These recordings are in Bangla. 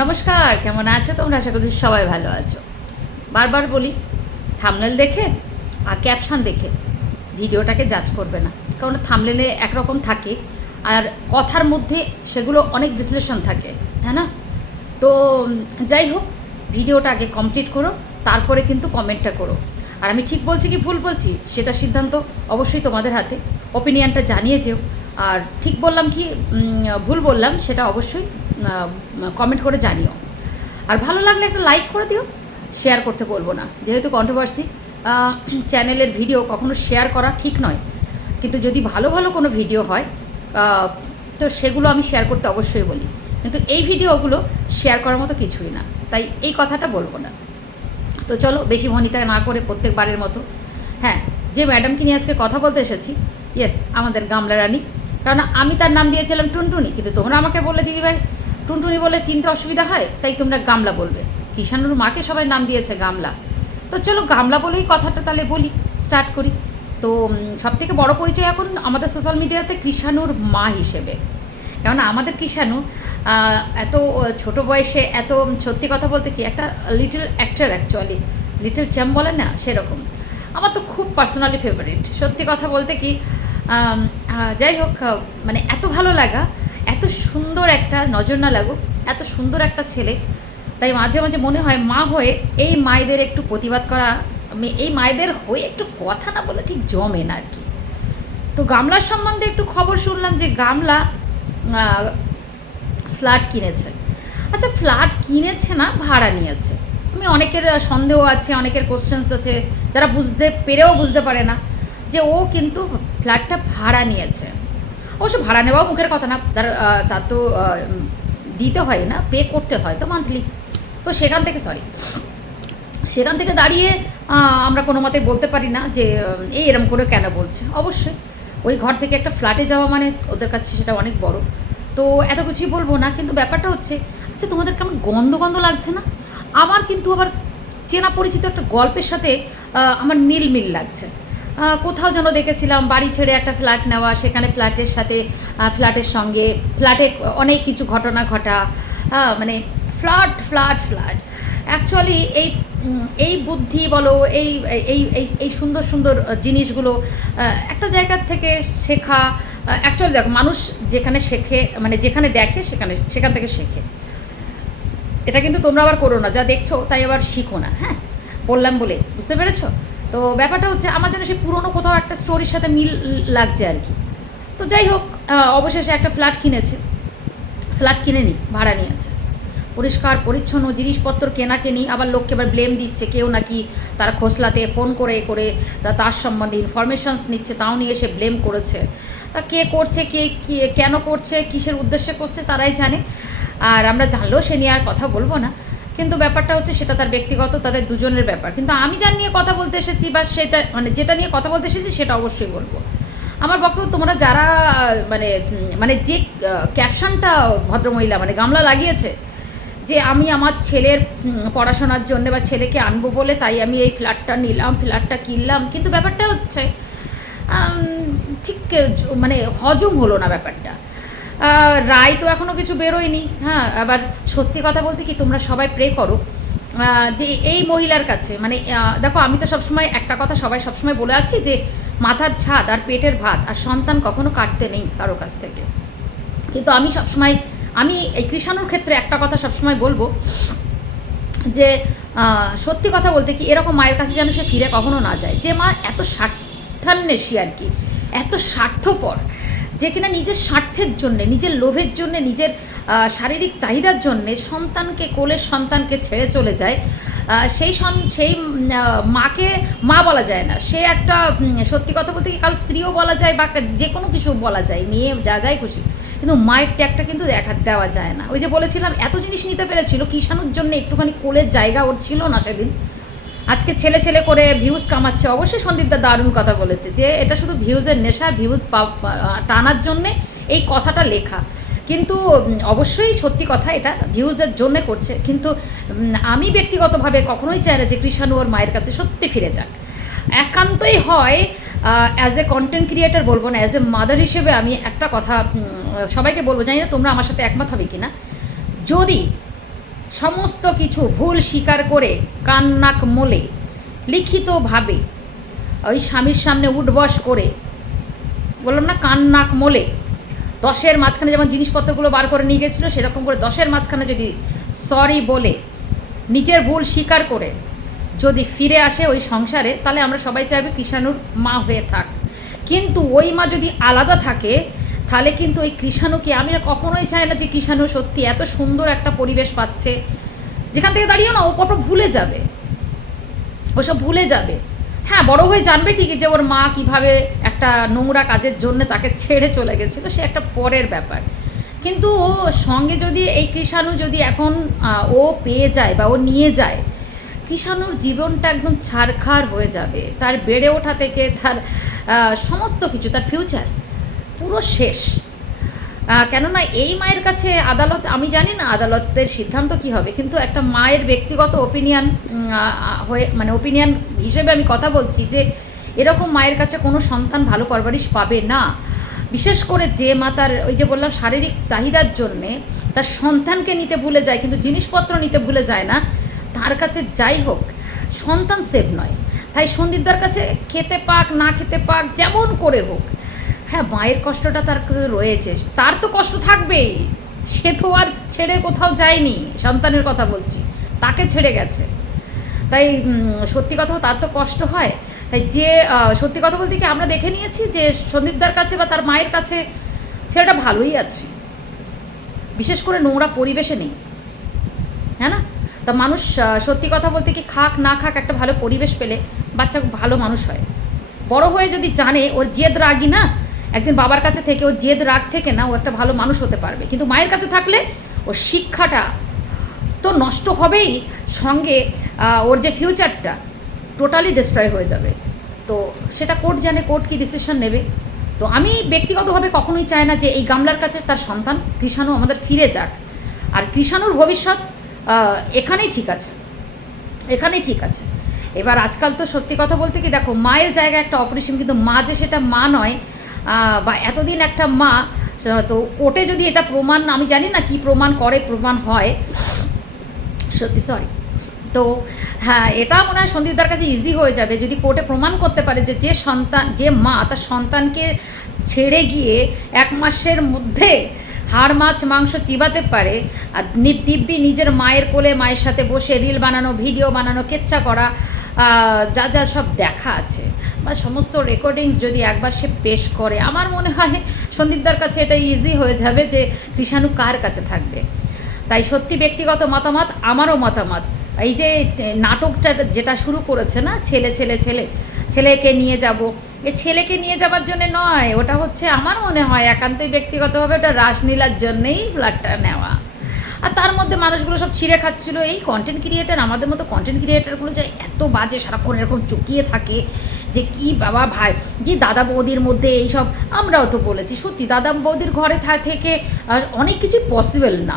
নমস্কার, কেমন আছো তোমরা? আশা করছি সবাই ভালো আছো। বারবার বলি থামনেল দেখে আর ক্যাপশন দেখে ভিডিওটাকে জাজ করবে না। কারণ থামনেলে একরকম থাকে আর কথার মধ্যে সেগুলো অনেক বিশ্লেষণ থাকে হ্যাঁ না? তো, যাই হোক, ভিডিওটা আগে কমপ্লিট করো, তারপরে কিন্তু কমেন্টটা করো। আর আমি ঠিক বলছি কি ভুল বলছি? সেটা সিদ্ধান্ত অবশ্যই তোমাদের হাতে। ওপিনিয়নটা জানিয়ে যেও আর ঠিক বললাম কি ভুল বললাম, সেটা অবশ্যই কমেন্ট করে জানিও। আর ভালো লাগলে একটা লাইক করে দিও শেয়ার করতে বলব না। যেহেতু কন্ট্রোভার্সি চ্যানেলের ভিডিও কখনো শেয়ার করা ঠিক নয়। কিন্তু যদি ভালো ভালো কোনো ভিডিও হয় তো সেগুলো আমি শেয়ার করতে অবশ্যই বলি। কিন্তু এই ভিডিওগুলো শেয়ার করার মতো কিছুই না। তাই এই কথাটা বলব না। তো চলো, বেশি ভনিতা না করে প্রত্যেকবারের মতো। হ্যাঁ যে ম্যাডামকে নিয়ে আজকে কথা বলতে এসেছি ইয়েস আমাদের গামলা রানী। কারণ আমি তার নাম দিয়েছিলাম টুনটুনি, কিন্তু তোমরা আমাকে বললে, দিদিভাই টুনটুনি বলে চিনতে অসুবিধা হয়, তাই তোমরা গামলা বলবে। কিষানুর মাকে সবাই নাম দিয়েছে গামলা। তো চলো গামলা বলেই কথাটা তাহলে বলি স্টার্ট করি। তো সব থেকে বড় পরিচয় এখন আমাদের সোশ্যাল মিডিয়াতে কৃষাণুর মা হিসেবে। কেননা আমাদের কৃষাণু এত ছোট বয়সে এত সত্যি কথা বলতে কি, একটা little actor actually little charm বলে না, সেরকম। আমার তো খুব পার্সোনালি ফেভারিট সত্যি কথা বলতে কি যাই হোক মানে এত ভালো লাগা এত সুন্দর একটা, নজর না লাগুক, এত সুন্দর একটা ছেলে। তাই মাঝে মাঝে মনে হয় মা হয়ে এই মায়েদের একটু প্রতিবাদ করা এই মায়েদের হয়ে একটু কথা না বলে ঠিক জমে না আর কি। তো গামলার সম্বন্ধে একটু খবর শুনলাম যে গামলা ফ্ল্যাট কিনেছে। আচ্ছা ফ্ল্যাট কিনেছে না, ভাড়া নিয়েছে? আমি অনেকের সন্দেহ আছে, অনেকের কোশ্চেন্স আছে, যারা বুঝতে, পেরেও বুঝতে পারে না যে ও কিন্তু ফ্ল্যাটটা ভাড়া নিয়েছে। অবশ্য ভাড়া নেওয়াও মুখের কথা না। তার তার তো দিতে হয় না পে করতে হয় তো মান্থলি তো সেখান থেকে সরি সেখান থেকে দাঁড়িয়ে আমরা কোনো মতে বলতে পারি না যে এই এরম করে কেন বলছে। অবশ্যই। ওই ঘর থেকে একটা ফ্ল্যাটে যাওয়া মানে ওদের কাছে সেটা অনেক বড়। তো এত কিছুই বলব না, কিন্তু ব্যাপারটা হচ্ছে আচ্ছা তোমাদের কেমন গন্ধ গন্ধ লাগছে না? আমার কিন্তু আবার চেনা পরিচিত একটা গল্পের সাথে আমার মিল মিল লাগছে। কোথাও যেন দেখেছিলাম বাড়ি ছেড়ে একটা ফ্ল্যাট নেওয়া, সেখানে ফ্ল্যাটের সাথে ফ্ল্যাটের সঙ্গে, ফ্ল্যাটে অনেক কিছু ঘটনা ঘটা মানে ফ্ল্যাট ফ্ল্যাট ফ্ল্যাট অ্যাকচুয়ালি এই এই বুদ্ধি বলো, এই এই এই এই সুন্দর সুন্দর জিনিসগুলো একটা জায়গার থেকে শেখা অ্যাকচুয়ালি দেখো, মানুষ যেখানে শেখে মানে যেখানে দেখে, সেখানে, সেখান থেকে শেখে। এটা কিন্তু তোমরা আবার করো না, যা দেখছ, তাই আবার শিখো না হ্যাঁ? বললাম বলে, বুঝতে পেরেছ? তো ব্যাপারটা হচ্ছে আমার যেন সেই পুরনো কোথাও একটা স্টোরির সাথে মিল লাগছে আর কি। তো যাই হোক অবশেষে একটা ফ্ল্যাট কিনেছে। ফ্ল্যাট কিনে নি, ভাড়া নিয়েছে পরিষ্কার, পরিচ্ছন্ন জিনিসপত্র কেনা কেনি আবার লোককে আবার ব্লেম দিচ্ছে, কেউ নাকি তার খোসলাতে ফোন করে করে তার সম্বন্ধে ইনফরমেশনস নিচ্ছে, তাও নিয়ে এসে ব্লেম করেছে। তা কে করছে, কে কি- কেন করছে, কিসের উদ্দেশ্যে করছে, তারাই জানে। আর আমরা জানলেও সে নিয়ে আর কথা বলব না। কিন্তু ব্যাপারটা হচ্ছে সেটা তার ব্যক্তিগত, তাদের দুজনের ব্যাপার। কিন্তু আমি যা নিয়ে কথা বলতে এসেছি বা সেটা মানে যেটা নিয়ে কথা বলতে এসেছি সেটা অবশ্যই বলব। আমার বক্তব্য, তোমরা যারা মানে মানে যে ক্যাপশনটা ভদ্রমহিলা মানে গামলা লাগিয়েছে, যে আমি আমার ছেলের পড়াশোনার জন্য বা ছেলেকে আনব বলে তাই আমি এই ফ্ল্যাটটা নিলাম, ফ্ল্যাটটা কিনলাম। কিন্তু ব্যাপারটা হচ্ছে ঠিক মানে হজম হলো না ব্যাপারটা। রায় তো এখনও কিছু বেরোয়নি। হ্যাঁ আবার সত্যি কথা বলতে কি, তোমরা সবাই প্রে করো। যে এই মহিলার কাছে মানে দেখো, আমি তো সবসময় একটা কথা সবাই সবসময় বলে আছি যে, মাথার ছাদ আর পেটের ভাত আর সন্তান কখনো কাটতে নেই কারও কাছ থেকে। কিন্তু আমি সবসময়, আমি এই কৃষাণুর ক্ষেত্রে একটা কথা সবসময় বলব যে সত্যি কথা বলতে কি, এরকম মায়ের কাছে যেন সে ফিরে কখনো না যায়। যে মা এত স্বার্থান্বেষী আর কি, এত স্বার্থপর। যে কিনা নিজের স্বার্থের জন্যে, নিজের লোভের জন্যে, নিজের শারীরিক চাহিদার জন্যে সন্তানকে, কোলের সন্তানকে ছেড়ে চলে যায়। সেই সন- সেই মাকে মা বলা যায় না। সে একটা সত্যি কথা বলতে কারও স্ত্রীও বলা যায় বা যে কোনো কিছু বলা যায়, মেয়ে যা যায় খুশি। কিন্তু মায়ের ট্যাগটা কিন্তু দেখা দেওয়া যায় না। ওই যে বলেছিলাম, এত জিনিস নিতে পেরেছিল, কিষাণুর জন্য একটুখানি কোলের জায়গা ওর ছিল না সেদিন। আজকে ছেলে ছেলে করে ভিউজ কামাচ্ছে। অবশ্যই সন্দীপদা দারুণ কথা বলেছে যে, এটা শুধু ভিউজের নেশা ভিউজ টানার জন্যে এই কথাটা লেখা। কিন্তু অবশ্যই সত্যি কথা এটা ভিউজের জন্যে করছে। কিন্তু আমি ব্যক্তিগতভাবে কখনোই চাই না যে কৃষাণু ওর মায়ের কাছে সত্যি ফিরে যাক। একান্তই হয় অ্যাজ এ কন্টেন্ট ক্রিয়েটার বলব না অ্যাজ এ মাদার হিসেবে আমি একটা কথা সবাইকে বলব, জানি না তোমরা আমার সাথে একমত হবে কি না যদি সমস্ত কিছু ভুল স্বীকার করে কান্নাক মোলে, লিখিতভাবে ওই স্বামীর সামনে উঠবস করে, বললাম, না, কান্নাক মোলে। দশের মাঝখানে যেমন জিনিসপত্রগুলো বার করে নিয়ে গেছিল, সেরকম করে দশের মাঝখানে যদি সরি বলে, নিজের ভুল স্বীকার করে যদি ফিরে আসে ওই সংসারে, তাহলে আমরা সবাই চাইবে কৃষাণুর মা হয়ে থাক। কিন্তু ওই মা যদি আলাদা থাকে তাহলে কিন্তু ওই কৃষাণুকে, আমি কখনোই চাই না যে কৃষাণু সত্যি এত সুন্দর একটা পরিবেশ পাচ্ছে। যেখান থেকে দাঁড়িয়েও না, ও কত ভুলে যাবে। ওসব ভুলে যাবে। হ্যাঁ বড় হয়ে জানবে ঠিকই যে ওর মা কীভাবে একটা নোংরা কাজের জন্য তাকে ছেড়ে চলে গেছিল, সে একটা পরের ব্যাপার। কিন্তু ও সঙ্গে যদি এই কৃষাণু যদি এখন ও পেয়ে যায় বা ও নিয়ে যায়, কৃষাণুর জীবনটা একদম ছারখার হয়ে যাবে। তার বেড়ে ওঠা থেকে তার সমস্ত কিছু, তার ফিউচার পুরো শেষ। কেননা এই মায়ের কাছে আদালত, আমি জানি না আদালতের সিদ্ধান্ত কি হবে, কিন্তু একটা মায়ের ব্যক্তিগত ওপিনিয়ন হয়ে মানে ওপিনিয়ন হিসেবে আমি কথা বলছি যে, এরকম মায়ের কাছে কোনো সন্তান ভালো পরবারিশ পাবে না। বিশেষ করে যে মা তার, ওই যে বললাম, শারীরিক চাহিদার জন্যে তার সন্তানকে নিতে ভুলে যায়, কিন্তু জিনিসপত্র নিতে ভুলে যায় না, তার কাছে যাই হোক, সন্তান সেভ নয়। তাই সন্দীপদার কাছে খেতে পাক, না খেতে পাক, যেমন করে হোক হ্যাঁ মায়ের কষ্টটা তার রয়েছে। তার তো কষ্ট থাকবেই। সে তো আর ছেড়ে কোথাও যায়নি, সন্তানের কথা বলছি। তাকে ছেড়ে গেছে। তাই সত্যি কথা তার তো কষ্ট হয়। তাই যে সত্যি কথা বলতে কি আমরা দেখে নিয়েছি যে, সন্দীপদার কাছে বা তার মায়ের কাছে ছেলেটা ভালোই আছে। বিশেষ করে নোংরা পরিবেশে নেই। হ্যাঁ না? তা মানুষ সত্যি কথা বলতে কি খাক না খাক একটা ভালো পরিবেশ পেলে বাচ্চা ভালো মানুষ হয়। বড় হয়ে যদি জানে, ওর জেদ রাগই না একদিন বাবার কাছে থেকে ও জেদ রাগ থেকে না ও একটা ভালো মানুষ হতে পারবে। কিন্তু মায়ের কাছে থাকলে ওর শিক্ষাটা তো নষ্ট হবেই, সঙ্গে ওর যে ফিউচারটা টোটালি ডিস্ট্রয় হয়ে যাবে। তো সেটা কোর্ট জানে কোর্ট কি ডিসিশন নেবে। তো আমি ব্যক্তিগতভাবে কখনোই চাই না যে এই গামলার কাছে তার সন্তান কৃষাণু আমাদের ফিরে যাক। আর কৃষাণুর ভবিষ্যৎ এখানেই ঠিক আছে। এখানেই ঠিক আছে। এবার আজকাল তো সত্যি কথা বলতে কি দেখো, মায়ের জায়গায় একটা অপরিসীম কিন্তু মা যে সেটা মা নয় বা এতদিন একটা মা তো কোর্টে যদি এটা প্রমাণ, আমি জানি না কি প্রমাণ করে, প্রমাণ হয়। সত্যি সরি তো হ্যাঁ এটা মনে হয় সন্দীপদার কাছে ইজি হয়ে যাবে। যদি কোর্টে প্রমাণ করতে পারে যে যে সন্তান, যে মা তার সন্তানকে ছেড়ে গিয়ে এক মাসের মধ্যে হাড়, মাছ, মাংস চিবাতে পারে, আর দিব্যি নিজের মায়ের কোলে মায়ের সাথে বসে রিল বানানো, ভিডিও বানানো, কেচ্ছা করা যা যা সব দেখা আছে বা সমস্ত রেকর্ডিংস যদি একবার সে পেশ করে, আমার মনে হয় সন্দীপদার কাছে এটা ইজি হয়ে যাবে যে কৃষাণু কার কাছে থাকবে। তাই সত্যি ব্যক্তিগত মতামত, আমারও মতামত। এই যে নাটকটা যেটা শুরু করেছে না, ছেলে ছেলে ছেলে, ছেলেকে নিয়ে যাব। এ ছেলেকে নিয়ে যাবার জন্য নয়, ওটা হচ্ছে আমার মনে হয় একান্তই ব্যক্তিগতভাবে ওটা রাসলীলার জন্যেই ফ্ল্যাটটা নেওয়া। তার মধ্যে মানুষগুলো সব ছিঁড়ে খাচ্ছিল। এই কন্টেন্ট ক্রিয়েটার আমাদের মতো কন্টেন্ট ক্রিয়েটারগুলো যে এত বাজে সারাক্ষণ এরকম চুকিয়ে থাকে যে কি বাবা ভাই, যে দাদা বৌদির মধ্যে এইসব, আমরাও তো বলেছি। সত্যি, দাদা বৌদির ঘরে থেকে অনেক কিছুই পসিবল না।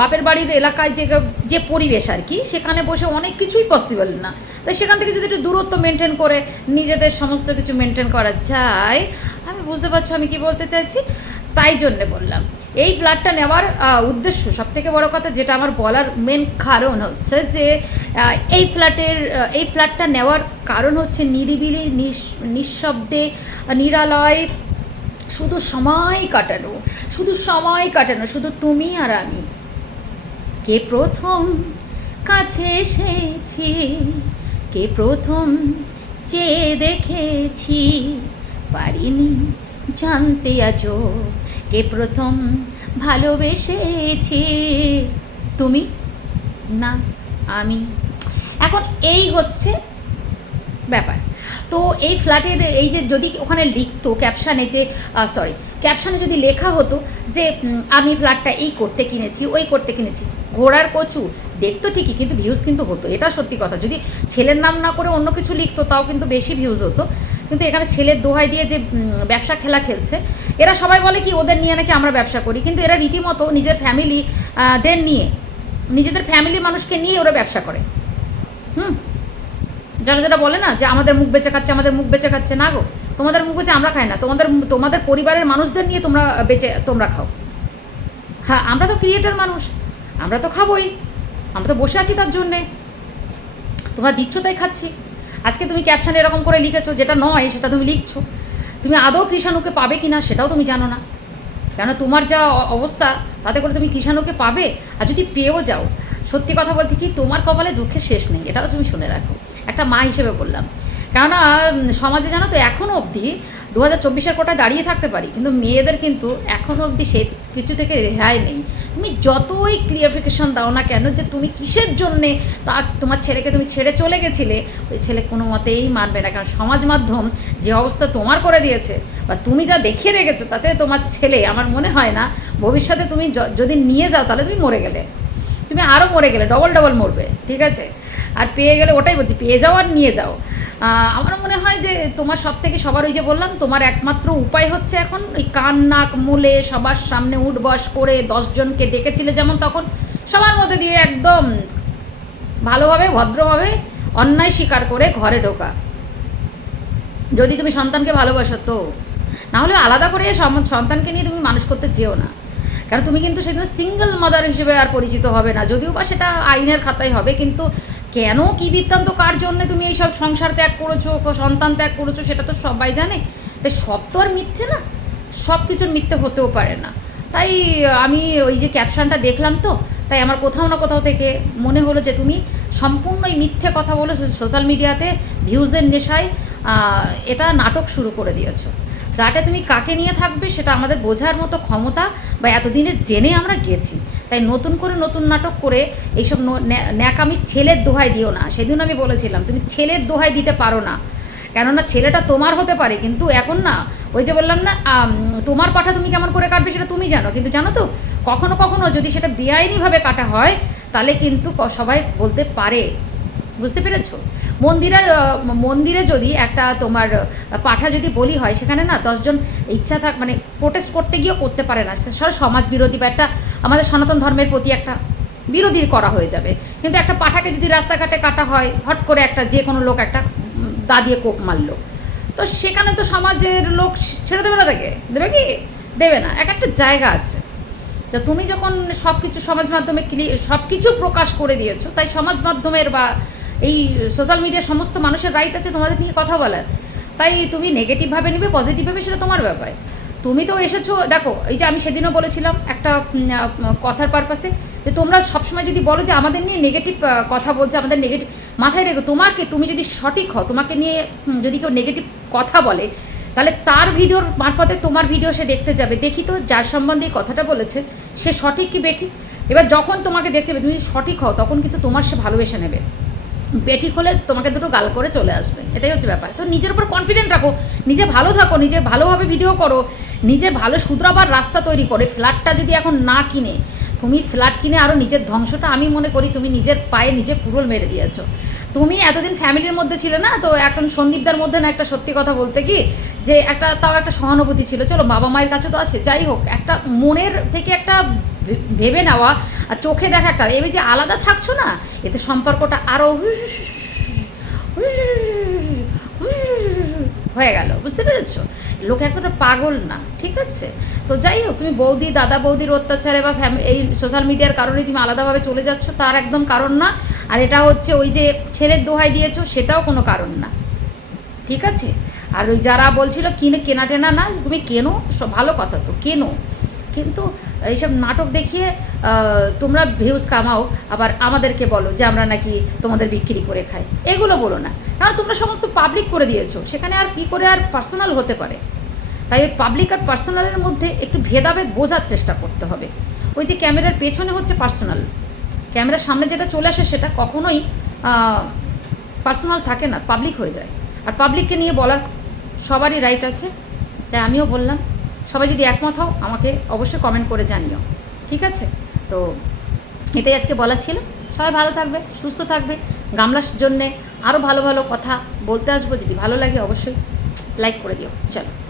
বাপের বাড়ির এলাকায় যে যে পরিবেশ আর কি, সেখানে বসে অনেক কিছুই পসিবল না। তাই সেখান থেকে যদি একটু দূরত্ব মেনটেন করে নিজেদের সমস্ত কিছু মেনটেন করা যায়, আমি বুঝতে পারছ আমি কি বলতে চাইছি? তাই জন্যে বললাম। এই ফ্ল্যাটটা নেওয়ার উদ্দেশ্য সব থেকে বড় কথা যেটা আমার বলার মেন কারণ হচ্ছে যে এই ফ্ল্যাটের এই ফ্ল্যাটটা নেওয়ার কারণ হচ্ছে নিরিবিলি নিঃশব্দে, নিরালয় শুধু সময় কাটানো, শুধু সময় কাটানো, শুধু তুমি আর আমি। কে প্রথম কাছে এসেছি, কে প্রথম চেয়ে দেখেছি, পারিনি জানতে আজও কে প্রথম ভালোবেসেছি? তুমি? না, আমি। এখন এই হচ্ছে ব্যাপার। তো এই ফ্ল্যাটের এই যে যদি ওখানে লিখতো ক্যাপশানে যে সরি ক্যাপশানে যদি লেখা হতো যে আমি ফ্ল্যাটটা এই করতে কিনেছি, ওই করতে কিনেছি। ঘোড়ার কচু দেখতো ঠিকই, কিন্তু ভিউজ কিন্তু হতো। এটা সত্যি কথা। যদি ছেলের নাম না করে অন্য কিছু লিখতো, তাও কিন্তু বেশি ভিউজ হতো। কিন্তু এখানে ছেলের দোহাই দিয়ে যে ব্যবসা খেলা খেলছে, এরা সবাই বলে কি, ওদের নিয়ে নাকি আমরা ব্যবসা করি। কিন্তু এরা রীতিমতো নিজের ফ্যামিলি দের নিয়ে, নিজেদের ফ্যামিলি মানুষকে নিয়ে ওরা ব্যবসা করে। হুম? যারা যারা বলে না যে, আমাদের মুখ বেঁচে খাচ্ছে, আমাদের মুখ বেঁচে খাচ্ছে, না গো, তোমাদের মুখ বেঁচে আমরা খাই না, তোমাদের তোমাদের পরিবারের মানুষদের নিয়ে তোমরা বেঁচে, তোমরা খাও। হ্যাঁ আমরা তো ক্রিয়েটার মানুষ, আমরা তো খাবোই, আমরা তো বসে আছি তার জন্যে। তোমরা দিচ্ছ তাই খাচ্ছি। আজকে তুমি ক্যাপশানে এরকম করে লিখেছো, যেটা নয়, সেটা তুমি লিখছো। তুমি আদৌ কৃষাণুকে পাবে কি না সেটাও তুমি জানো না। কেন তোমার যা অবস্থা, তাতে করে তুমি কৃষাণুকে পাবে, আর যদি পেয়েও যাও, সত্যি কথা বলতে কি তোমার কপালে দুঃখের শেষ নেই, এটাও তুমি শুনে রাখো। একটা মা হিসেবে বললাম। কেননা সমাজে জানো তো এখনও অবধি দু হাজার চব্বিশের কোটায় দাঁড়িয়ে থাকতে পারি, কিন্তু মেয়েদের কিন্তু এখনও অবধি সে কিছু থেকে রেহাই নেই। তুমি যতই ক্লিয়ারিফিকেশন দাও না কেন যে তুমি কিসের জন্যে তার, তোমার ছেলেকে তুমি ছেড়ে চলে গেছিলে, ওই ছেলে কোনো মতেই মানবে না, কারণ সমাজ মাধ্যম যে অবস্থা তোমার করে দিয়েছে বা তুমি যা দেখিয়ে রেখেছো তাতে তোমার ছেলে, আমার মনে হয় না ভবিষ্যতে তুমি যদি নিয়ে যাও তাহলে তুমি মরে গেলে। তুমি আরও মরে গেলে ডবল ডবল মরবে, ঠিক আছে? আর পেয়ে গেলে ওটাই বলছি, পেয়ে যাও আর নিয়ে যাও। আমার মনে হয় যে তোমার সব থেকে সবার ওই যে বললাম, তোমার একমাত্র উপায় হচ্ছে এখন ওই কান, নাক, মূলে সবার সামনে উঠবস করে দশজনকে ডেকেছিলে যেমন তখন, সবার মধ্যে দিয়ে একদম ভালোভাবে, ভদ্রভাবে অন্যায় স্বীকার করে ঘরে ঢোকা। যদি তুমি সন্তানকে ভালোবাসো তো না হলে আলাদা করে সন্তানকে নিয়ে তুমি মানুষ করতে যেও না। কারণ তুমি কিন্তু সেদিন সিঙ্গেল মাদার হিসেবে আর পরিচিত হবে না, যদিও বা সেটা আইনের খাতায় হবে, কিন্তু কেন কি বৃত্তান্ত? কার জন্য তুমি এইসব সংসার ত্যাগ করেছ? সন্তান ত্যাগ করেছ? সেটা তো সবাই জানে। তাই সব তো আর মিথ্যে না। সব কিছুর মিথ্যে হতেও পারে না। তাই আমি ওই যে ক্যাপশনটা দেখলাম তো, তাই আমার কোথাও না কোথাও থেকে মনে হলো যে তুমি সম্পূর্ণই মিথ্যে কথা বলে সোশ্যাল মিডিয়াতে ভিউজের নেশায় এটা নাটক শুরু করে দিয়েছ। ফ্ল্যাটে তুমি কাকে নিয়ে থাকবে সেটা আমাদের বোঝার মতো ক্ষমতা বা এতদিনে জেনে আমরা গেছি। তাই নতুন করে নতুন নাটক করে এইসব ন- ন্যা- ন্যাকামি ছেলের দোহাই দিও না। সেদিন আমি বলেছিলাম, তুমি ছেলের দোহাই দিতে পারো না। কেননা ছেলেটা তোমার হতে পারে, কিন্তু এখন না, ওই যে বললাম না তোমার পাঠা তুমি কেমন করে কাটবে সেটা তুমি জানো। কিন্তু জানো তো, কখনো কখনো যদি সেটা বেআইনিভাবে কাটা হয়, তাহলে কিন্তু সবাই বলতে পারে। বুঝতে পেরেছ? মন্দিরে মন্দিরে যদি একটা তোমার পাঠা যদি বলি হয়, সেখানে না দশজন ইচ্ছা থাক মানে প্রোটেস্ট করতে গিয়েও করতে পারে না। সব সমাজ বিরোধী বা একটা আমাদের সনাতন ধর্মের প্রতি একটা বিরোধী করা হয়ে যাবে। কিন্তু একটা পাঠাকে যদি রাস্তাঘাটে কাটা হয়, হট করে একটা যে কোনো লোক একটা দা দিয়ে কোপ মারলো। তো সেখানে তো সমাজের লোক ছেড়ে দেবে না তাকে? দেবে কি? দেবে না। এক একটা জায়গা আছে। তো তুমি যখন সব কিছু সমাজ মাধ্যমে ক্লি সব কিছু প্রকাশ করে দিয়েছ, তাই সমাজ মাধ্যমের বা এই সোশ্যাল মিডিয়ার সমস্ত মানুষের রাইট আছে তোমাদের নিয়ে কথা বলার। তাই তুমি নেগেটিভভাবে নেবে পজিটিভভাবে সেটা তোমার ব্যাপার। তুমি তো এসেছ, দেখো, এই যে আমি সেদিনও বলেছিলাম একটা কথার পারপাসে যে তোমরা সবসময় যদি বলো যে আমাদের নিয়ে নেগেটিভ কথা বলছে, আমাদের নেগেটিভ মাথায় রেখো, তোমাকে, তুমি যদি সঠিক হও, তোমাকে নিয়ে যদি কেউ নেগেটিভ কথা বলে, তাহলে তার ভিডিওর মারফতে তোমার ভিডিও সে দেখতে যাবে। দেখি তো, যার সম্বন্ধে এই কথাটা বলেছে, সে সঠিক কি বেঠিক? এবার যখন তোমাকে দেখতে পাবে তুমি সঠিক হও, তখন কিন্তু তোমার সে ভালোবেসে নেবে। বেঠিক খোলে তোমাকে দুটো গাল করে চলে আসবে। এটাই হচ্ছে ব্যাপার। তো নিজের উপর কনফিডেন্ট রাখো, নিজে ভালো থাকো, নিজে ভালোভাবে ভিডিও করো, নিজে ভালো শুধরাবার রাস্তা তৈরি করে ফ্ল্যাটটা যদি এখন না কিনে তুমি ফ্ল্যাট কিনে আরও নিজের ধ্বংসটা আমি মনে করি তুমি নিজের পায়ে নিজে কুড়োল মেরে দিয়েছ তুমি এতদিন ফ্যামিলির মধ্যে ছিলে না তো এখন সন্দীপদার মধ্যে না একটা সত্যি কথা বলতে কি যে একটা তাও একটা সহানুভূতি ছিল চলো বাবা মায়ের কাছে তো আছে যাই হোক একটা মনের থেকে একটা ভেবে নেওয়া আর চোখে দেখা একটা এবার যে আলাদা থাকছো না এতে সম্পর্কটা আরও হয়ে গেল বুঝতে পেরেছ লোক এতটা পাগল না, ঠিক আছে? তো যাই হোক, তুমি বৌদি, দাদা বৌদির অত্যাচারে বা এই সোশ্যাল মিডিয়ার কারণে তুমি আলাদাভাবে চলে যাচ্ছ, তার একদম কারণ না। আর এটা হচ্ছে ওই যে ছেলের দোহাই দিয়েছ, সেটাও কোনো কারণ না। ঠিক আছে? আর ওই যারা বলছিল, কিনে কেনা টেনা না তুমি কেনো? সব ভালো কথা তো, কেনো? কিন্তু এইসব নাটক দেখিয়ে তোমরা ভিউজ কামাও, আবার আমাদেরকে বলো যে আমরা নাকি তোমাদের বিক্রি করে খাই। এগুলো বলো না। কারণ তোমরা সমস্ত পাবলিক করে দিয়েছ। সেখানে আর কি করে আর পার্সোনাল হতে পারে? তাই ওই পাবলিক আর পার্সোনালের মধ্যে একটু ভেদাভেদ বোঝার চেষ্টা করতে হবে। ওই যে ক্যামেরার পেছনে হচ্ছে পার্সোনাল ক্যামেরার সামনে যেটা চলে আসে সেটা কখনোই পার্সোনাল থাকে না পাবলিক হয়ে যায়। আর পাবলিককে নিয়ে বলার সবারই রাইট আছে। তাই আমিও বললাম সবাই যদি একমত হও, আমাকে অবশ্যই কমেন্ট করে জানিও। ঠিক আছে? তো এটাই আজকে বলা ছিল। সবাই ভালো থাকবে, সুস্থ থাকবে। গামলার জন্যে আরও ভালো ভালো কথা বলতে আসব। যদি ভালো লাগে অবশ্যই লাইক করে দিও। চলো।